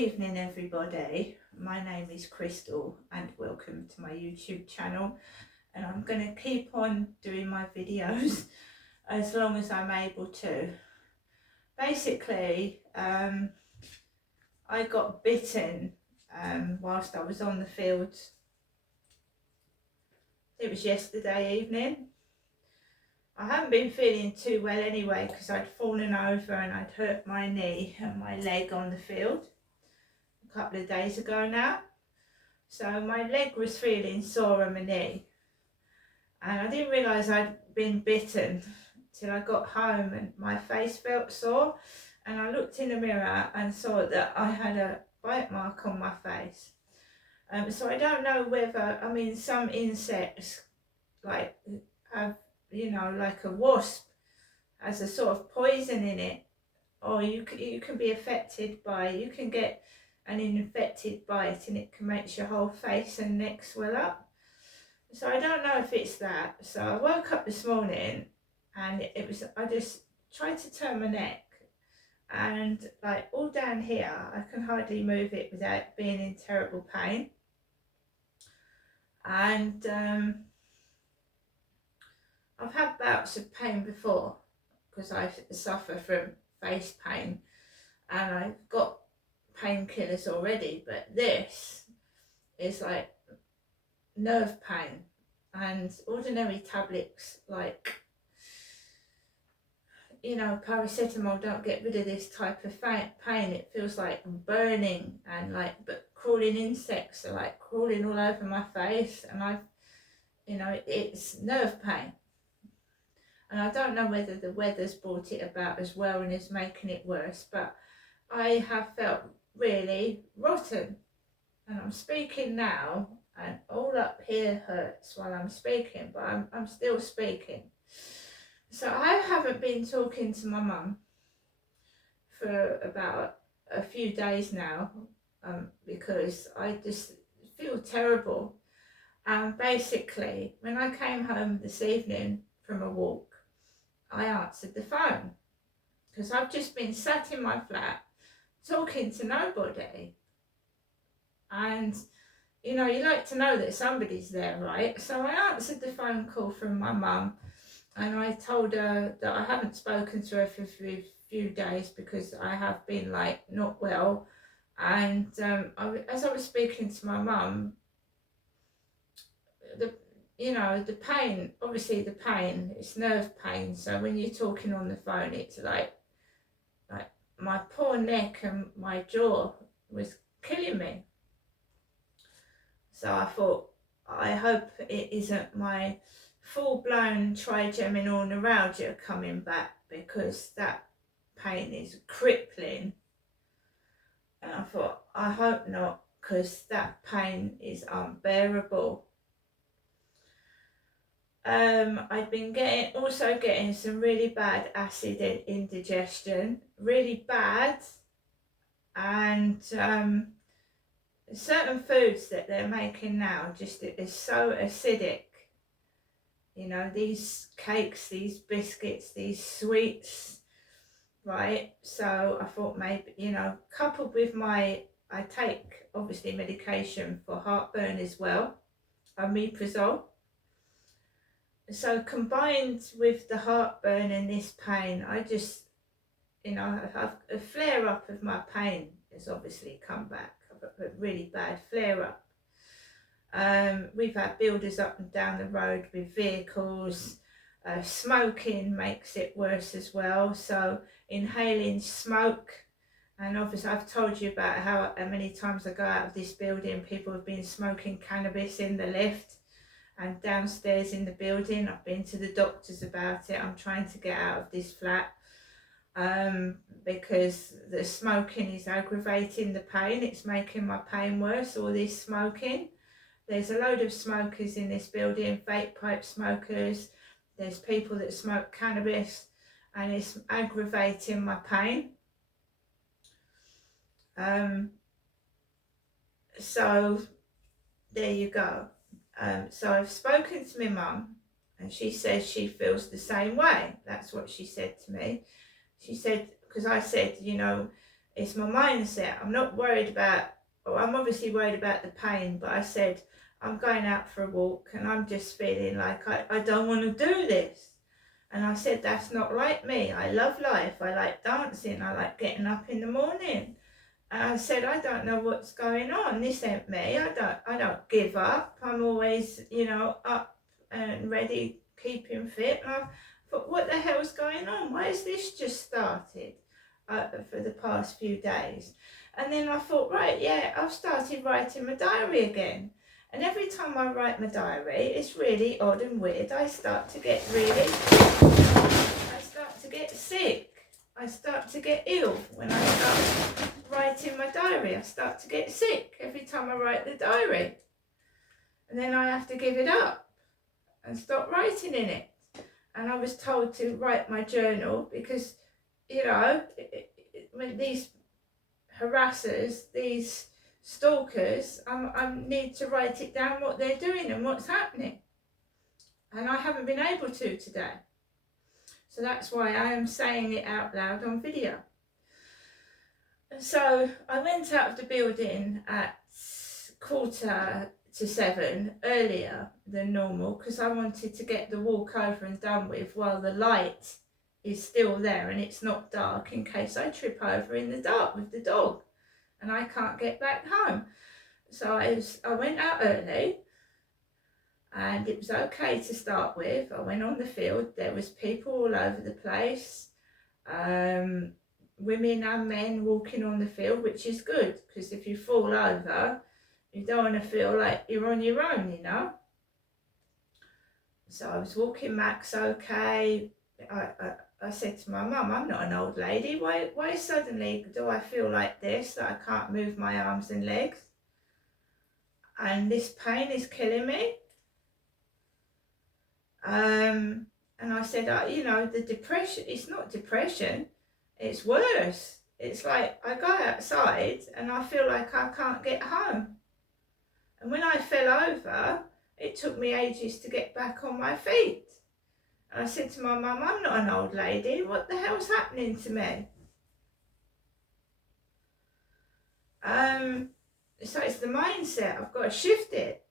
evening everybody, my name is Crystal and welcome to my YouTube channel, and I'm going to keep on doing my videos as long as I'm able to. Basically, I got bitten whilst I was on the fields. It was yesterday evening. I haven't been feeling too well anyway because I'd fallen over and I'd hurt my knee and my leg on the field a couple of days ago now. So my leg was feeling sore on my knee, and I didn't realise I'd been bitten till I got home and my face felt sore, and I looked in the mirror and saw that I had a bite mark on my face. So I don't know whether, I mean, some insects like have, you know, like a wasp has a sort of poison in it, or you can be affected by, you can get an infected bite and it can make your whole face and neck swell up. So I don't know if it's that. So I woke up this morning and it was, I just tried to turn my neck, and like all down here I can hardly move it without being in terrible pain. And I've had bouts of pain before because I suffer from face pain and I've got painkillers already, but this is like nerve pain, and ordinary tablets like, you know, paracetamol don't get rid of this type of pain. It feels like burning, and like, but crawling insects are like crawling all over my face, and I've, you know, it's nerve pain. And I don't know whether the weather's brought it about as well and is making it worse, but I have felt really rotten. And I'm speaking now and all up here hurts while I'm speaking, but I'm still speaking. So I haven't been talking to my mum for about a few days now, because I just feel terrible. And basically, when I came home this evening from a walk, I answered the phone because I've just been sat in my flat talking to nobody. And you know, you like to know that somebody's there, right? So I answered the phone call from my mum, and I told her that I haven't spoken to her for a few days because I have been like not well. And as I was speaking to my mum, you know, the pain, obviously the pain, it's nerve pain. So when you're talking on the phone, it's like my poor neck and my jaw was killing me. So I thought, I hope it isn't my full-blown trigeminal neuralgia coming back, because that pain is crippling. And I thought, I hope not, because that pain is unbearable. I've been also getting some really bad acid indigestion, really bad, and certain foods that they're making now just is so acidic. You know, these cakes, these biscuits, these sweets, right? So I thought maybe, you know, coupled with I take obviously medication for heartburn as well, omeprazole. So combined with the heartburn and this pain, I just, you know, a flare up of my pain has obviously come back, a really bad flare up. We've had builders up and down the road with vehicles. Smoking makes it worse as well. So inhaling smoke, and obviously I've told you about how many times I go out of this building, people have been smoking cannabis in the lift and downstairs in the building. I've been to the doctors about it. I'm trying to get out of this flat because the smoking is aggravating the pain. It's making my pain worse, all this smoking. There's a load of smokers in this building, vape pipe smokers. There's people that smoke cannabis, and it's aggravating my pain. So there you go. So I've spoken to my mum, and she says she feels the same way. That's what she said to me. She said, because I said, you know, It's my mindset. I'm not worried about, well, I'm obviously worried about the pain, but I said, I'm going out for a walk and I'm just feeling like I don't want to do this. And I said, that's not like me. I love life. I like dancing. I like getting up in the morning. And I said, I don't know what's going on. This ain't me. I don't give up. I'm always, up and ready, keeping fit. And I thought, what the hell's going on? Why has this just started for the past few days? And then I thought, right, yeah, I've started writing my diary again. And every time I write my diary, it's really odd and weird. I start to get sick. I start to get ill when I start writing my diary. I start to get sick every time I write the diary. And then I have to give it up and stop writing in it. And I was told to write my journal because, when these harassers, these stalkers, I need to write it down what they're doing and what's happening. And I haven't been able to today. So that's why I am saying it out loud on video. So I went out of the building at 6:45 earlier than normal because I wanted to get the walk over and done with while the light is still there and it's not dark, in case I trip over in the dark with the dog and I can't get back home. So I went out early. And it was okay to start with. I went on the field. There was people all over the place, women and men walking on the field, which is good because if you fall over, you don't want to feel like you're on your own, So I was walking Max okay. I said to my mum, I'm not an old lady. Why suddenly do I feel like this, that I can't move my arms and legs? And this pain is killing me. And I said, the depression, it's not depression, it's worse. It's like I go outside and I feel like I can't get home. And when I fell over, it took me ages to get back on my feet. And I said to my mum, I'm not an old lady, what the hell's happening to me? So it's the mindset, I've got to shift it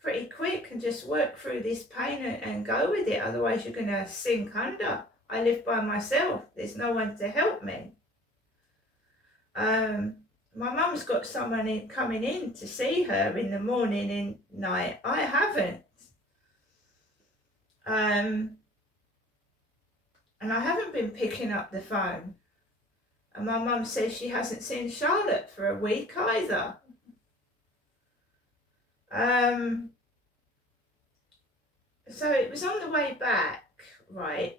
pretty quick and just work through this pain and go with it. Otherwise you're going to sink under. I live by myself. There's no one to help me. My mum's got someone coming in to see her in the morning and night. I haven't. And I haven't been picking up the phone. And my mum says she hasn't seen Charlotte for a week either. So it was on the way back, right?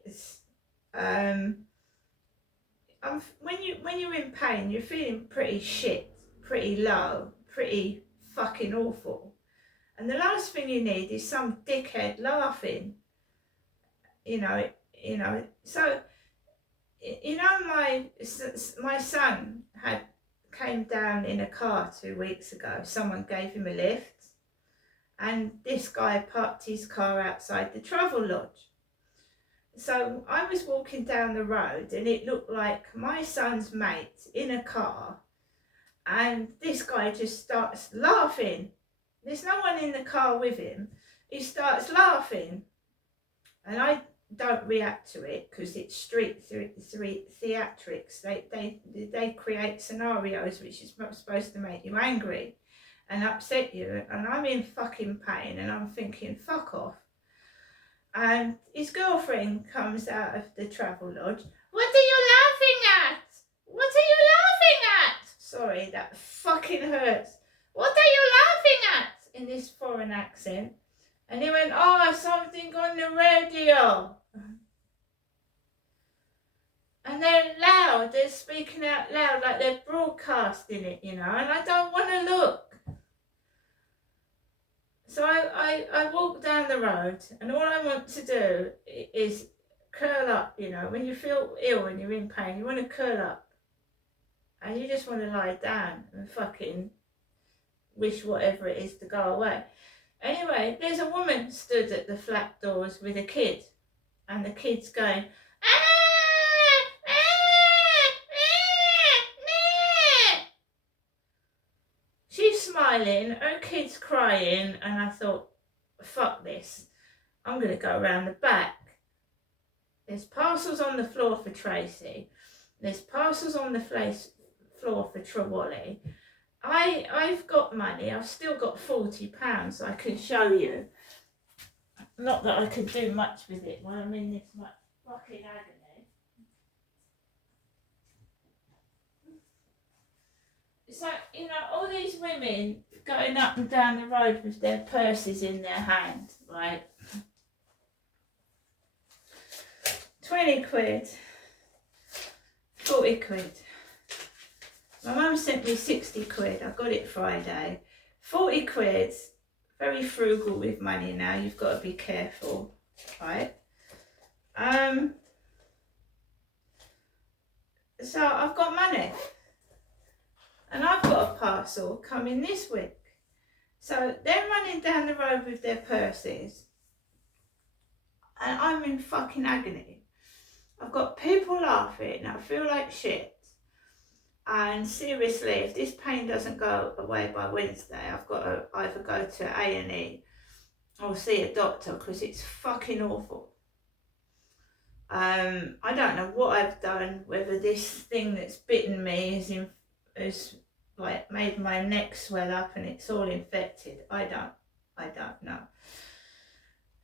When you're in pain, you're feeling pretty shit, pretty low, pretty fucking awful. And the last thing you need is some dickhead laughing. So my son came down in a car 2 weeks ago. Someone gave him a lift. And this guy parked his car outside the Travelodge. So I was walking down the road and it looked like my son's mate in a car, and this guy just starts laughing. There's no one in the car with him. He starts laughing and I don't react to it because it's street theatrics. They create scenarios which is supposed to make you angry and upset you, and I'm in fucking pain and I'm thinking, fuck off. And his girlfriend comes out of the Travelodge. What are you laughing at? What are you laughing at? Sorry, that fucking hurts. What are you laughing at? In this foreign accent. And he went, oh, something on the radio. And they're loud, they're speaking out loud like they're broadcasting it, and I don't want to look. So I walk down the road and all I want to do is curl up, when you feel ill and you're in pain, you want to curl up and you just want to lie down and fucking wish whatever it is to go away. Anyway, there's a woman stood at the flat doors with a kid and the kid's going, smiling, her kid's crying, and I thought, fuck this. I'm going to go around the back. There's parcels on the floor for Tracy. There's parcels on the floor for Trawally. I've got money. I've still got £40 I can show you. Not that I could do much with it when I'm in this much fucking agony. So, you know, all these women going up and down the road with their purses in their hand, right? 20 quid, 40 quid. My mum sent me 60 quid. I got it Friday. 40 quid, very frugal with money now. You've got to be careful, right? So I've got money. And I've got a parcel coming this week. So they're running down the road with their purses. And I'm in fucking agony. I've got people laughing. I feel like shit. And seriously, if this pain doesn't go away by Wednesday, I've got to either go to A&E or see a doctor because it's fucking awful. I don't know what I've done, whether this thing that's bitten me is like made my neck swell up and it's all infected. I don't know.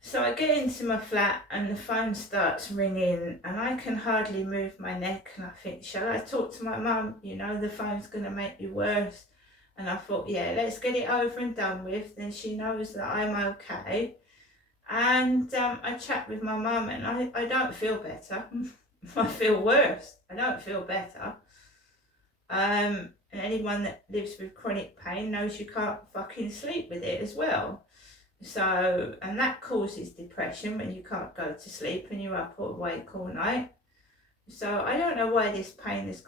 So I get into my flat and the phone starts ringing and I can hardly move my neck and I think, shall I talk to my mum? You know, the phone's going to make you worse. And I thought, yeah, let's get it over and done with. Then she knows that I'm okay. And I chat with my mum and I don't feel better. I feel worse. I don't feel better. And anyone that lives with chronic pain knows you can't fucking sleep with it as well. So, and that causes depression when you can't go to sleep and you're up awake all night. So I don't know why this pain has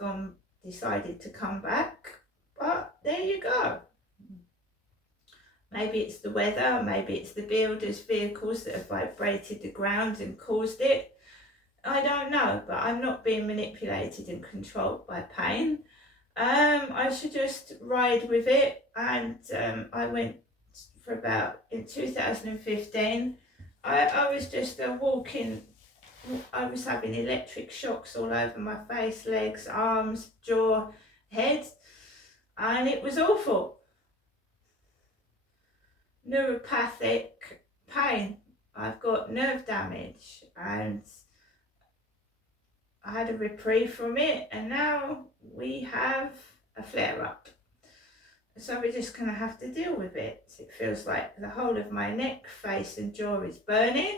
decided to come back, but there you go. Maybe it's the weather, maybe it's the builders' vehicles that have vibrated the ground and caused it. I don't know, but I'm not being manipulated and controlled by pain. I should just ride with it, and I went for about, in 2015, I was just walking, I was having electric shocks all over my face, legs, arms, jaw, head, and it was awful. Neuropathic pain. I've got nerve damage and I had a reprieve from it and now we have a flare-up. So we're just going to have to deal with it. It feels like the whole of my neck, face and jaw is burning.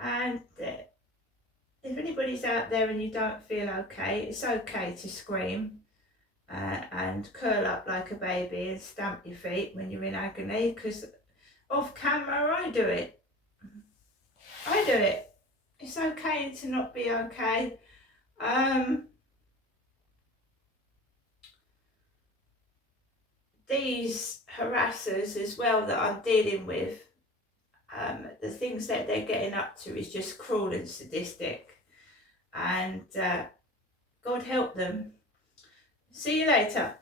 And if anybody's out there and you don't feel okay, it's okay to scream and curl up like a baby and stamp your feet when you're in agony, because off camera I do it. It's okay to not be okay. These harassers as well that I'm dealing with, the things that they're getting up to is just cruel and sadistic, and God help them. See you later.